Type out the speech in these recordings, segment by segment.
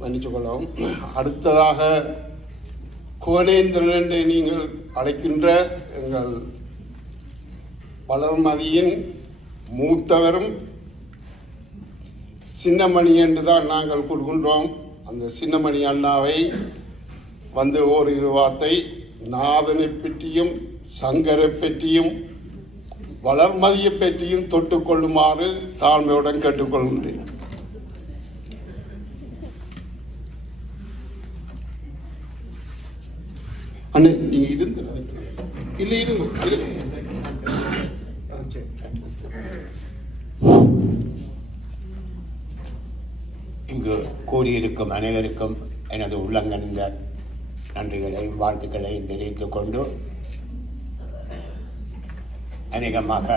மன்னிச்சு கொள்ளவும். அடுத்ததாக குவனேந்திரன் என்று நீங்கள் அழைக்கின்ற எங்கள் வளர்மதியின் மூத்தவரும் சின்னமணி என்று தான் நாங்கள் கூறுகின்றோம். அந்த சின்னமணி அண்ணாவை வந்து ஓரிரு வார்த்தை நாதனை பற்றியும் சங்கரை பற்றியும் வளர்மதியை பற்றியும் தொட்டுக்கொள்ளுமாறு தாழ்மையுடன் கேட்டுக்கொள்கின்றேன். அண்ணே, நீங்க இருந்து இல்லை இங்கு கூடியிருக்கும் அனைவருக்கும் எனது உள்ளங்கனிந்த நன்றிகளையும் வாழ்த்துக்களையும் தெரிவித்துக் கொண்டு, அநேகமாக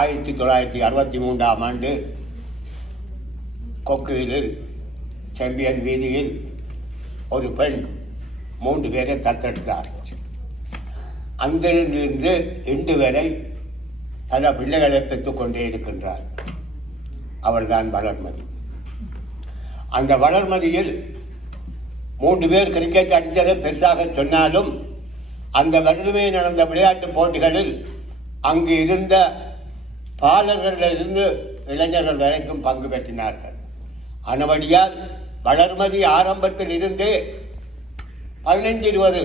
1963ஆம் ஆண்டு கொக்குவிலில் சாம்பியன் வீதியில் ஒரு பெண் 3 பேரை தத்தெடுத்தார். அங்கிருந்து இன்று வரை பல பிள்ளைகளை பெற்றுக்கொண்டே இருக்கின்றார். அவள்தான் வளர்மதி. அந்த வளர்மதியில் 3 பேர் கிரிக்கெட் அடித்ததை பெருசாக சொன்னாலும், அந்த வருடமே நடந்த விளையாட்டுப் போட்டிகளில் அங்கு இருந்த பாலர்களிலிருந்து இளைஞர்கள் வரைக்கும் பங்கு பெற்றினார்கள். ஆனபடியால் வளர்மதி ஆரம்பத்தில் இருந்தே 15-20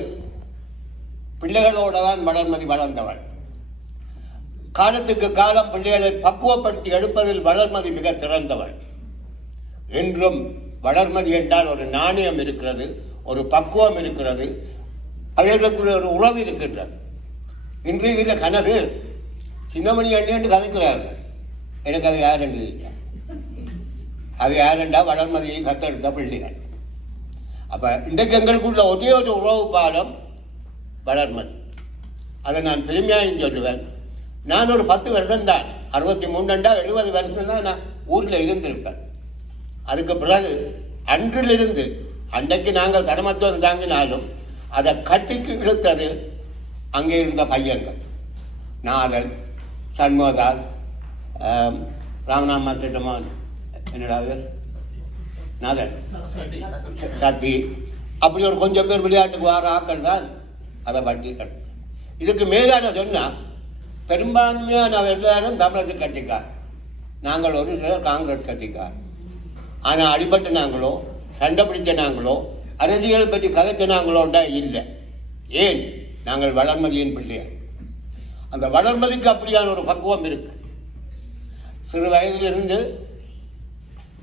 பிள்ளைகளோடு தான் வளர்மதி வளர்ந்தவள். காலத்துக்கு காலம் பிள்ளைகளை பக்குவப்படுத்தி எடுப்பதில் வளர்மதி மிக சிறந்தவள். என்றும் வளர்மதி என்றால் ஒரு நாணயம் இருக்கிறது, ஒரு பக்குவம் இருக்கிறது, அவர்களுக்குள்ள ஒரு உறவு இருக்கின்றது. இன்றைய இதில் கனவேர் சின்னமணி அண்ணி என்று கதைக்கிறார்கள். எனக்கு அது யார் என்று தெரியும். அது யாரெண்டா வளர்மதியை கத்தெடுத்த பிள்ளைகள். அப்போ இன்றைக்கு எங்களுக்குள்ள ஒரே ஒரு உறவு பாலம் வளர்மதி. அதை நான் பெருமையாக சொல்லுவேன். நான் ஒரு 10 வருஷம்தான், 63 70 வருஷம்தான் நான் ஊரில் இருந்திருப்பேன். அதுக்கு பிறகு அன்றிலிருந்து அன்றைக்கு நாங்கள் கடமத்துவம் தாங்கினாலும் அதை கட்டிக்கு இழுத்தது அங்கே இருந்த பையன்கள். நாதன், சண்முகதாஸ், ராமநாம திட்டமான், என்னடா நாதன், சத்தி, அப்படி ஒரு கொஞ்சம் பேர் விளையாட்டுக்கு வர ஆக்கள் தான் அதை பற்றி கட்டு. இதுக்கு மேலான சொன்னால் பெரும்பான்மையான எல்லாரும் தமிழர் கட்சிக்கார், நாங்கள் ஒரு சிலர் காங்கிரஸ் கட்சிக்கார். ஆனால் அடிபட்ட நாங்களோ, சண்டை பிடிச்ச நாங்களோ, அரசியல் பற்றி கதைச்ச நாங்களோண்டா இல்லை. ஏன்? நாங்கள் வளர்மதியின் பிள்ளையார். அந்த வளர்மதிக்கு அப்படியான ஒரு பக்குவம் இருக்கு. சிறு வயதிலிருந்து,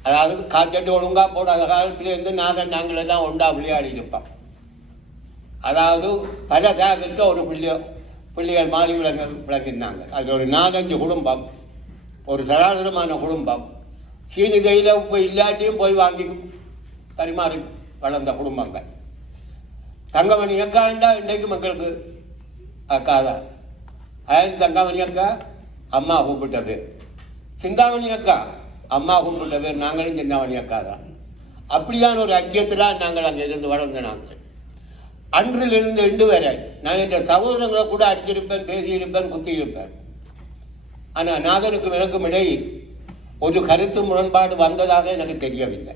அதாவது காய்ச்சட்டு ஒழுங்கா போடாத காலத்திலிருந்து நாதன் நாங்கள் எல்லாம் ஒன்றா விளையாடி இருப்போம். அதாவது பல தேவைக்கு ஒரு பிள்ளைகள் மாறி விளங்கினாங்க. அது ஒரு 4-5 குடும்பம், ஒரு சராசரமான குடும்பம். சீனி கையில் இப்போ இல்லாட்டியும் போய் வாங்கி பரிமாறி வளர்ந்த குடும்பங்கள். தங்கமணி அக்காண்டா இன்றைக்கு மக்களுக்கு அக்கா தான். தங்கமணி அக்கா அம்மா கூப்பிட்ட பேர், சிந்தாமணி அக்கா அம்மா கூப்பிட்ட பேர், நாங்களும் சிந்தாமணி அக்கா தான். அப்படியான ஒரு ஐக்கியத்தில் நாங்கள் அங்கே இருந்து வளர்ந்த நாங்கள். அன்றிலிருந்து இன்று வரை நான் என்ற சகோதரங்களை கூட அடிச்சிருப்பேன், பேசியிருப்பேன், குத்தியிருப்பேன். ஆனால் நாதனுக்கும் எனக்கும் இடையில் ஒரு கருத்து முரண்பாடு வந்ததாக எனக்கு தெரியவில்லை.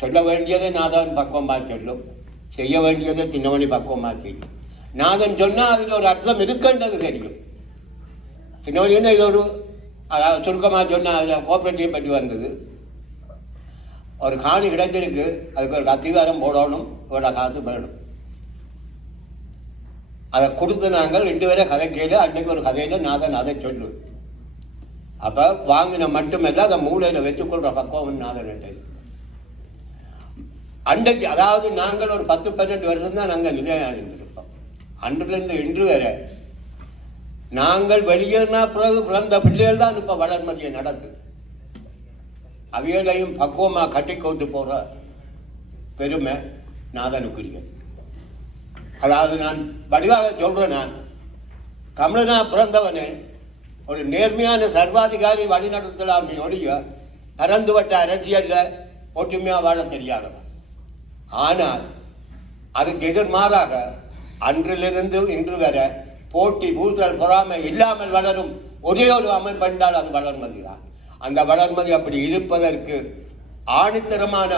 சொல்ல வேண்டியதை நாதன் பக்குவமாக சொல்லும், செய்ய வேண்டியதை சின்னமணி பக்குவமாக செய்யும். நாதன் சொன்னால் அதில் ஒரு அர்த்தம் இருக்குன்றது தெரியும். சின்னமணின்னு இது ஒரு, அதாவது சுருக்கமாக சொன்னால் அதில் கோஆப்ரேட்டிவ் பற்றி வந்தது. ஒரு காணி கிடைச்சிருக்கு, அதுக்கு ஒரு அத்திவாரம் போடணும், இவ்வளோ காசு வேணும். அதை கொடுத்து நாங்கள் 2 பேரை கதைக்கையில் அன்றைக்கு ஒரு கதையில் நாதன் அதை சொல்லு. அப்போ வாங்கின மட்டுமல்ல, அதை மூளையில் வச்சுக்கொள்கிற பக்குவம் நாதன் அன்றைக்கு. அதாவது நாங்கள் ஒரு 10-12 வருஷம் தான் நாங்கள் நிலையாக இருந்திருப்போம். அன்றிலிருந்து இன்று வரை நாங்கள் வெளியேறினா பிறகு பிறந்த பிள்ளைகள் தான் இப்போ வளர்மதியை நடக்குது. அவைகளையும் பக்குவமாக கட்டி கொண்டு போகிற பெருமை நாதனுக்குரியது. அதாவது நான் வடிவாக சொல்கிறேன், நான் தமிழனா பிறந்தவனே ஒரு நேர்மையான சர்வாதிகாரி வழிநடத்தலாமே ஒழிய பரந்துபட்ட அரசியலில் ஒற்றுமையாக வாழ தெரியாதவன். ஆனால் அதுக்கு எதிர்மாறாக அன்றிலிருந்து இன்று வரை போட்டி பூசல் பொறாமை இல்லாமல் வளரும் ஒரே ஒரு அமைப்பு என்றால் அது வளர்மதி தான். அந்த வளர்மதி அப்படி இருப்பதற்கு ஆணித்தரமான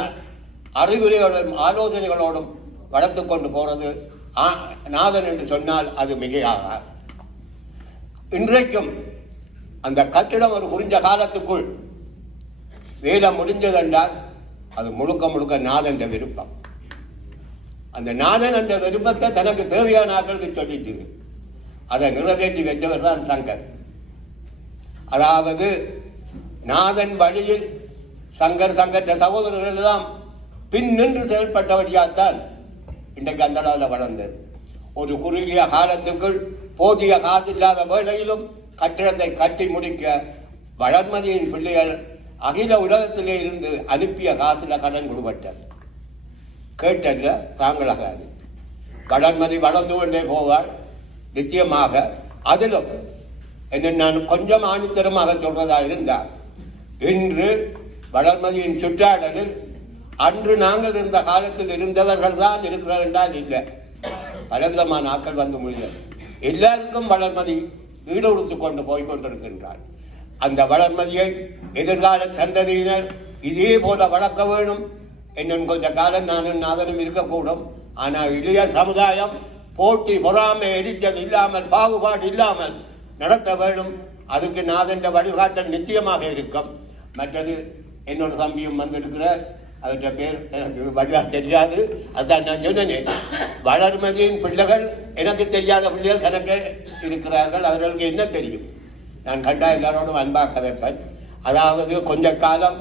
அறிவுரைகளோடும் ஆலோசனைகளோடும் வளர்த்து கொண்டு போறது நாதன் என்று சொன்னால் அது மிகையாக. இன்றைக்கும் அந்த கட்டிடம் ஒரு குறிஞ்ச காலத்துக்குள் வேலை முடிஞ்சதென்றால் அது முழுக்க முழுக்க நாதன் விருப்பம். அந்த நாதன் அந்த விருப்பத்தை தனக்கு தேவையான ஆக்களுக்கு சொல்லிச்சு. அதை நிறைவேற்றி வச்சவர் தான் சங்கர். அதாவது நாதன் வழியில் சங்கர் சகோதரர்கள் எல்லாம் பின் நின்று செயல்பட்டபடியால்தான் இன்றைக்கு அந்த அளவில் வளர்ந்தது. ஒரு குறுகிய காலத்துக்குள் போதிய காசு இல்லாத வேளையிலும் கட்டிடத்தை கட்டி முடிக்க வளர்மதியின் பிள்ளைகள் அகில உலகத்திலே இருந்து அனுப்பிய காசுல கடன் கொடுப்பட்டார். கேட்டல்ல தாங்களாக வளர்மதி வளர்ந்து கொண்டே போவாள். நிச்சயமாக அதிலும் என்ன நான் கொஞ்சம் ஆணித்தரமாக சொல்றதா இருந்தால், இன்று வளர்மதியின் சுற்றாடலில் அன்று நாங்கள் இருந்த காலத்தில் இருந்தவர்கள் தான் இருக்கிறார் என்றால் இல்லை. பலவிதமான ஆக்கள் வந்து முடியும். எல்லாருக்கும் வளர்மதி ஈடுபடுத்து கொண்டு போய்கொண்டிருக்கின்றார். அந்த வளர்மதியை எதிர்கால சந்ததியினர் இதே போல வளர்க்க வேணும். இன்னும் கொஞ்ச காலம் நானும் நாதனும் இருக்கக்கூடும். ஆனால் இளைய சமுதாயம் போட்டி பொறாமை எரிச்சல் இல்லாமல் பாகுபாடு இல்லாமல் நடத்த வேணும். அதுக்கு நாதன் வழிகாட்டல் நிச்சயமாக இருக்கும். மற்றது என்னோட தம்பியும் வந்திருக்கிறார். அவற்ற பேர் எனக்கு வழியாக தெரியாது. அதான் நான் சொன்னேன், வளர்மதியின் பிள்ளைகள் எனக்கு தெரியாத பிள்ளைகள் கணக்கு இருக்கிறார்கள். அவர்களுக்கு என்ன தெரியும்? நான் கண்டா எல்லாரோடும் அன்பாக கதைப்பேன். அதாவது கொஞ்ச காலம்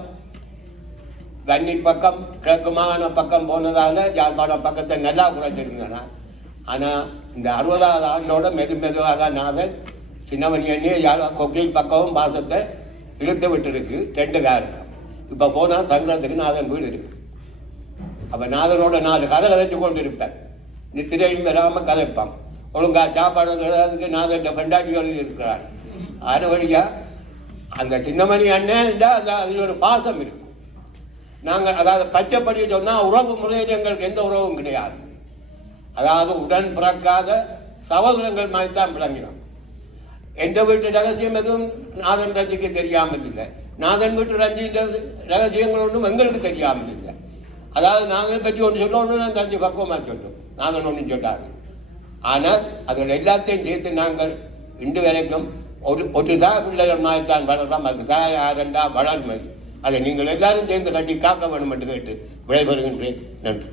வன்னி பக்கம் கிழக்கு மாகாண பக்கம் போனதால யாழ்ப்பாணம் பக்கத்தை நல்லா குறைச்சிருந்தேன். ஆனால் இந்த 60வது ஆண்டோட மெதுவாக நாதன் சின்னமணி எண்ணி கொக்கையில் பக்கமும் பாசத்தை இழுத்து விட்டுருக்கு. 2 காரணம். இப்போ போனால் தங்குறதுக்கு நாதன் வீடு இருக்கு. அப்போ நாதனோட 4 கதை கதைச்சு கொண்டு இருப்பேன். நித்திரையும் வராமல் கதைப்பான். ஒழுங்கா சாப்பாடு அதுக்கு நாதன் பெண்டாட்டி எழுதி இருக்கிறார். அது வழியா அந்த சின்னமணி அண்ணன் அந்த அதில் ஒரு பாசம் இருக்கும். நாங்கள் அதாவது பச்சைப்படி சொன்னால் உறவு முறையில் எங்களுக்கு எந்த உறவும் கிடையாது. அதாவது உடன் பிறக்காத சகோதரங்கள் மாதிரி தான் விளங்கினோம். எந்த வீட்டு ரகசியம் எதுவும் நாதன் ரஞ்சிக்கு தெரியாமல் இல்லை. நாதன் வீட்டு ரஞ்சின்ற ரகசியங்கள் ஒன்றும் எங்களுக்கு தெரியாமல் இல்லை. அதாவது நாதனை பற்றி ஒன்று சொல்ல ஒன்று நான் ரஞ்சி பக்குவமாக சொல்லும். நாதன் ஒன்றும் சொல்லாது. ஆனால் அதில் எல்லாத்தையும் சேர்த்து நாங்கள் இன்று வரைக்கும் ஒரு தான் பிள்ளைகள் மாதிரித்தான் வளர்றோம். அது தான் யாரெண்டா வளர்மதி. அதை நீங்கள் எல்லாரும் சேர்ந்து கட்டி காக்க வேண்டும் என்று கேட்டு விடைபெறுகின்றேன். நன்றி.